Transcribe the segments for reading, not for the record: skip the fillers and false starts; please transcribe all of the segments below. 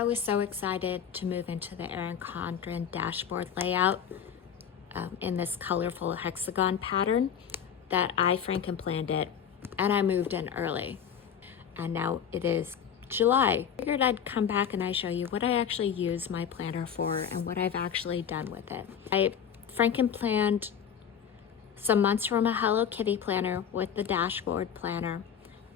I was so excited to move into the Erin Condren dashboard layout in this colorful hexagon pattern that I frankenplanned it, and I moved in early. And now it is July. I figured I'd come back and I show you what I actually use my planner for and what I've actually done with it. I frankenplanned some months from a Hello Kitty planner with the dashboard planner.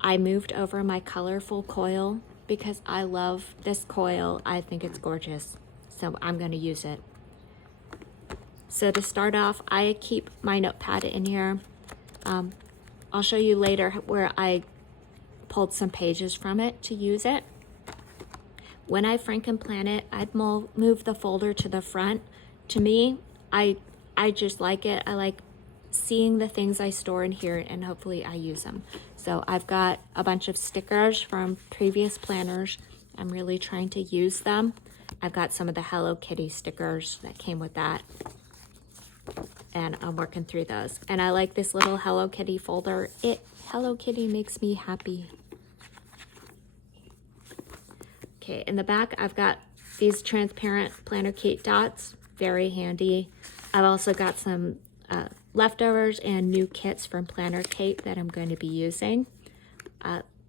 I moved over my colorful coil because I love this coil. I think it's gorgeous, so I'm going to use it. So to start off, I keep my notepad in here. I'll show you later where I pulled some pages from it to use it. When I frankenplan it, I'd move the folder to the front. To me, I just like it. I like seeing the things I store in here, and hopefully I use them. So I've got a bunch of stickers from previous planners. I'm really trying to use them. I've got some of the Hello Kitty stickers that came with that, and I'm working through those. And I like this little Hello Kitty folder. Hello Kitty makes me happy. Okay, in the back, I've got these transparent planner kit dots, very handy. I've also got some leftovers and new kits from Planner Kate that I'm going to be using.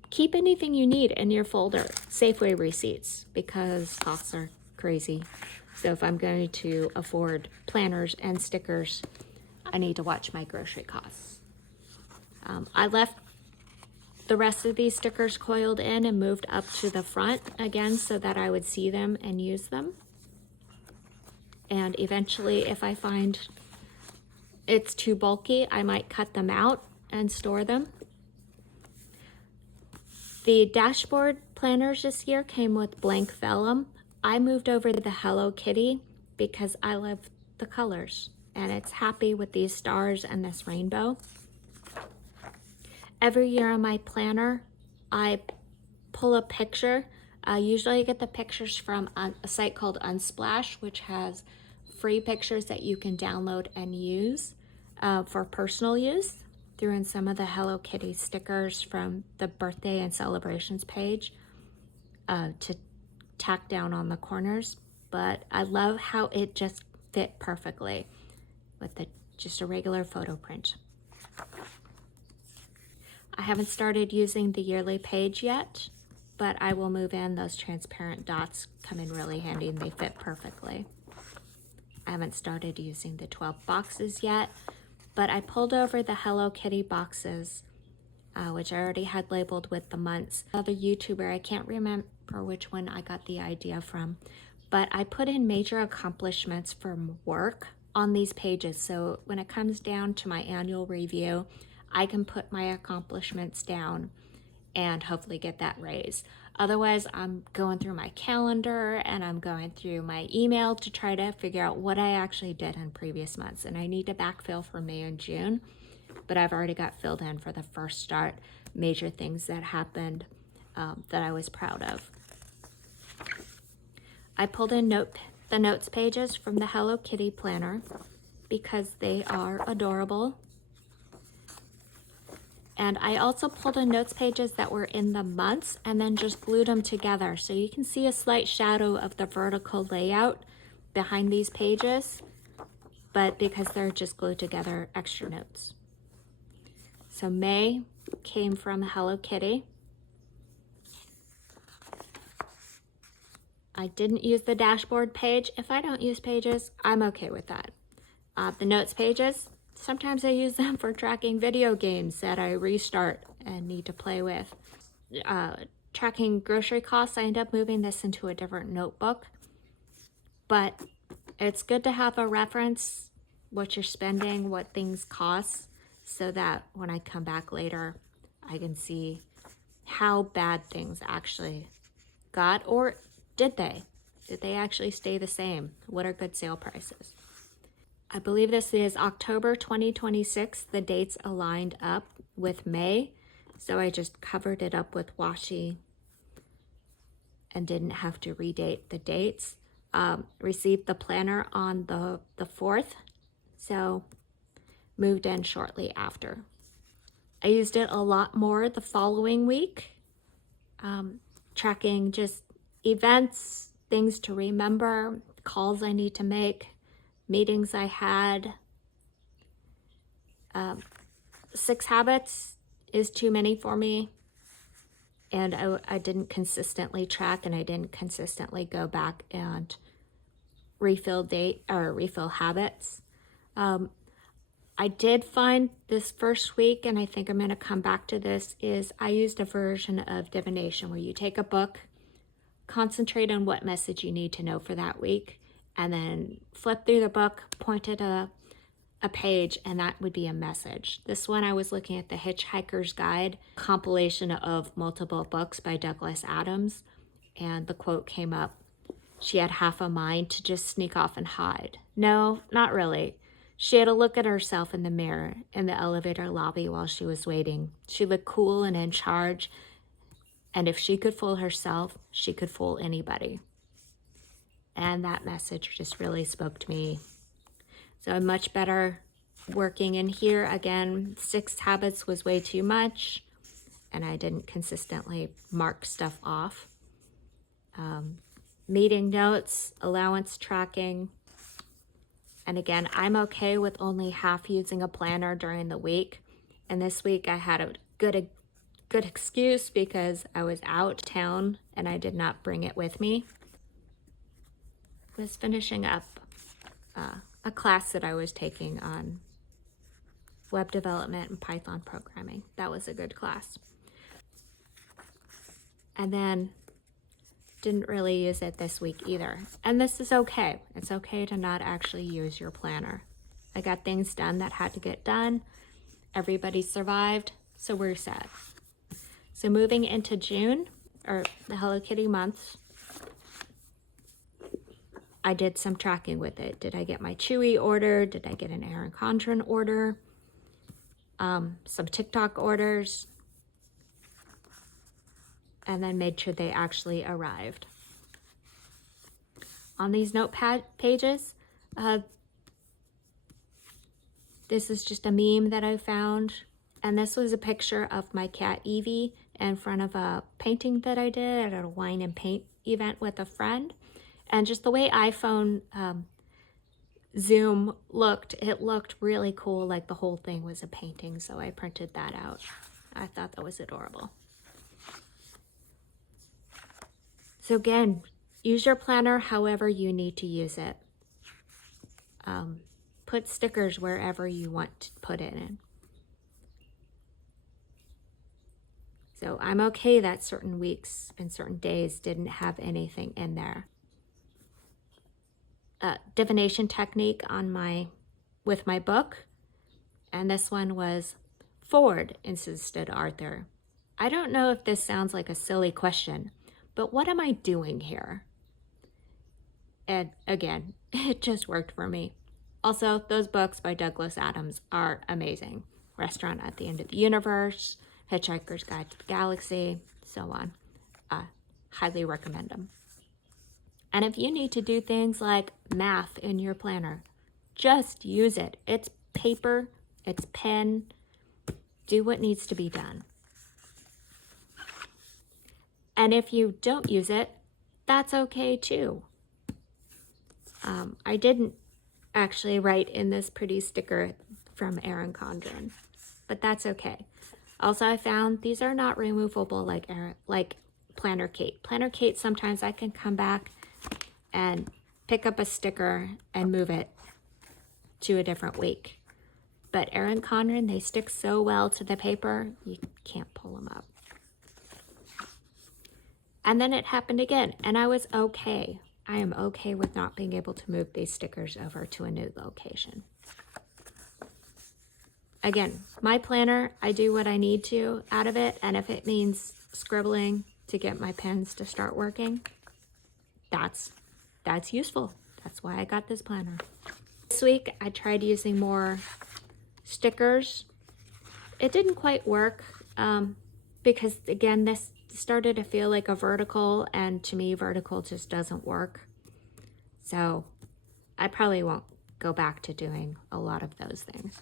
Keep anything you need in your folder. Safeway receipts, because costs are crazy. So if I'm going to afford planners and stickers, I need to watch my grocery costs. I left the rest of these stickers coiled in and moved up to the front again so that I would see them and use them. And eventually, if I find it's too bulky, I might cut them out and store them. The dashboard planners this year came with blank vellum. I moved over to the Hello Kitty because I love the colors, and it's happy with these stars and this rainbow. Every year on my planner, I pull a picture. Usually I get the pictures from a site called Unsplash, which has free pictures that you can download and use for personal use. Threw in some of the Hello Kitty stickers from the birthday and celebrations page to tack down on the corners, but I love how it just fit perfectly with just a regular photo print. I haven't started using the yearly page yet, but I will move in. Those transparent dots come in really handy and they fit perfectly. I haven't started using the 12 boxes yet, but I pulled over the Hello Kitty boxes, which I already had labeled with the months. Another YouTuber, I can't remember which one I got the idea from, but I put in major accomplishments from work on these pages. So when it comes down to my annual review, I can put my accomplishments down and hopefully get that raise. Otherwise, I'm going through my calendar and I'm going through my email to try to figure out what I actually did in previous months. And I need to backfill for May and June, but I've already got filled in for the first start, major things that happened that I was proud of. I pulled in the notes pages from the Hello Kitty planner because they are adorable. And I also pulled in notes pages that were in the months and then just glued them together. So you can see a slight shadow of the vertical layout behind these pages, but because they're just glued together, extra notes. So May came from Hello Kitty. I didn't use the dashboard page. If I don't use pages, I'm okay with that. The notes pages, sometimes I use them for tracking video games that I restart and need to play with. Tracking grocery costs, I end up moving this into a different notebook. But it's good to have a reference, what you're spending, what things cost, so that when I come back later, I can see how bad things actually got, or did they? Did they actually stay the same? What are good sale prices? I believe this is October 2026. The dates aligned up with May, so I just covered it up with washi and didn't have to redate the dates. Received the planner on the 4th, so moved in shortly after. I used it a lot more the following week, tracking just events, things to remember, calls I need to make, meetings I had. 6 habits is too many for me. And I didn't consistently track, and I didn't consistently go back and refill habits. I did find this first week, and I think I'm going to come back to this, is I used a version of divination where you take a book, concentrate on what message you need to know for that week, and then flip through the book, point at a page, and that would be a message. This one I was looking at the Hitchhiker's Guide, compilation of multiple books by Douglas Adams, and the quote came up, "She had half a mind to just sneak off and hide." No, not really. She had a look at herself in the mirror in the elevator lobby while she was waiting. She looked cool and in charge, and if she could fool herself, she could fool anybody. And that message just really spoke to me. So I'm much better working in here. Again, 6 habits was way too much, and I didn't consistently mark stuff off. Meeting notes, allowance tracking. And again, I'm okay with only half using a planner during the week. And this week I had a good excuse because I was out of town and I did not bring it with me. I was finishing up a class that I was taking on web development and Python programming. That was a good class. And then didn't really use it this week either. And this is okay. It's okay to not actually use your planner. I got things done that had to get done. Everybody survived, so we're set. So moving into June, or the Hello Kitty months, I did some tracking with it. Did I get my Chewy order? Did I get an Erin Condren order? Some TikTok orders. And then made sure they actually arrived. On these notepad pages, this is just a meme that I found. And this was a picture of my cat Evie in front of a painting that I did at a wine and paint event with a friend. And just the way iPhone Zoom looked, it looked really cool, like the whole thing was a painting. So I printed that out. I thought that was adorable. So again, use your planner however you need to use it. Put stickers wherever you want to put it in. So I'm okay that certain weeks and certain days didn't have anything in there. Divination technique with my book, and this one was forward, insisted Arthur. I don't know if this sounds like a silly question, but what am I doing here? And again, it just worked for me. Also, those books by Douglas Adams are amazing. Restaurant at the End of the Universe, Hitchhiker's Guide to the Galaxy, so on. Highly recommend them. And if you need to do things like math in your planner, just use it. It's paper, it's pen. Do what needs to be done. And if you don't use it, that's okay too. I didn't actually write in this pretty sticker from Erin Condren, but that's okay. Also, I found these are not removable like Planner Kate. Planner Kate, sometimes I can come back and pick up a sticker and move it to a different week. But Erin Condren, they stick so well to the paper, you can't pull them up. And then it happened again, and I was okay. I am okay with not being able to move these stickers over to a new location. Again, my planner, I do what I need to out of it, and if it means scribbling to get my pens to start working, that's useful. That's why I got this planner. This week, I tried using more stickers. It didn't quite work because, again, this started to feel like a vertical, and to me, vertical just doesn't work. So I probably won't go back to doing a lot of those things.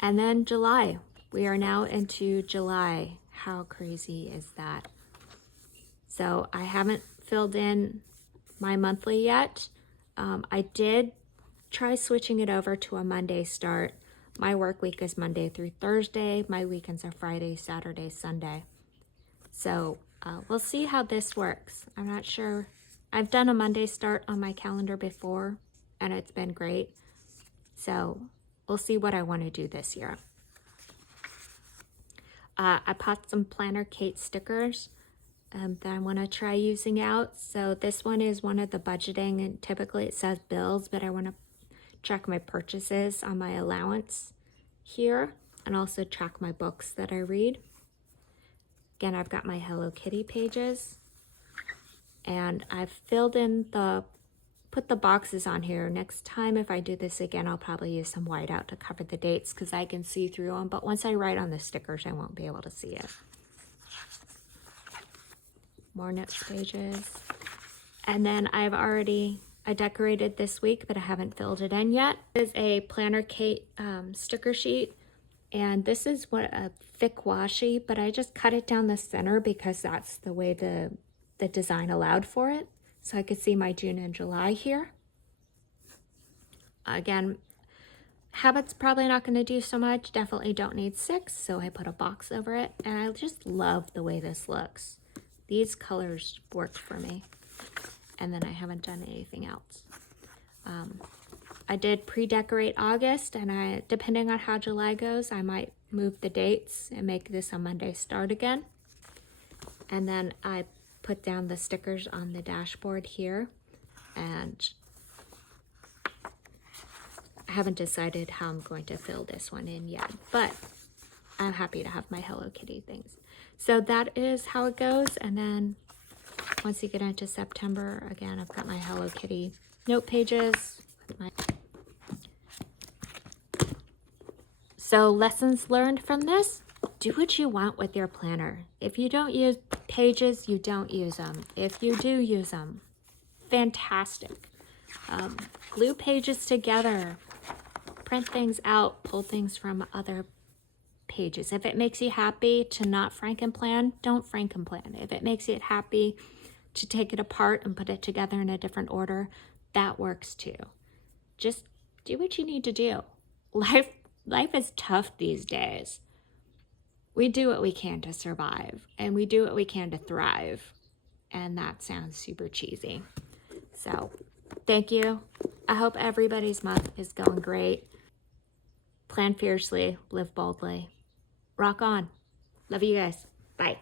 And then July. We are now into July How crazy is that? So I haven't filled in my monthly yet. I did try switching it over to a Monday start. My work week is Monday through Thursday. My weekends are Friday, Saturday, Sunday. So we'll see how this works. I'm not sure. I've done a Monday start on my calendar before, and it's been great. So we'll see what I want to do this year. I bought some Planner Kate stickers that I want to try using out. So this one is one of the budgeting, and typically it says bills, but I want to track my purchases on my allowance here and also track my books that I read. Again, I've got my Hello Kitty pages, and I've filled in put the boxes on here. Next time, if I do this again, I'll probably use some whiteout to cover the dates because I can see through them. But once I write on the stickers, I won't be able to see it. More notes pages. And then I decorated this week, but I haven't filled it in yet. This is a Planner Kate sticker sheet. And this is a thick washi, but I just cut it down the center because that's the way the design allowed for it. So I could see my June and July here. Again, habit's probably not going to do so much. Definitely don't need 6, so I put a box over it. And I just love the way this looks. These colors work for me. And then I haven't done anything else. I did pre-decorate August, and depending on how July goes, I might move the dates and make this a Monday start again. And then I put down the stickers on the dashboard here, and I haven't decided how I'm going to fill this one in yet, but I'm happy to have my Hello Kitty things. So that is how it goes. And then once you get into September, again, I've got my Hello Kitty note pages. So lessons learned from this: do what you want with your planner. If you don't use pages, you don't use them. If you do use them, fantastic. Glue pages together, print things out, pull things from other pages. If it makes you happy to not frankenplan, don't frankenplan. If it makes you happy to take it apart and put it together in a different order, that works too. Just do what you need to do. Life is tough these days. We do what we can to survive, and we do what we can to thrive. And that sounds super cheesy. So thank you. I hope everybody's month is going great. Plan fiercely, live boldly. Rock on. Love you guys. Bye.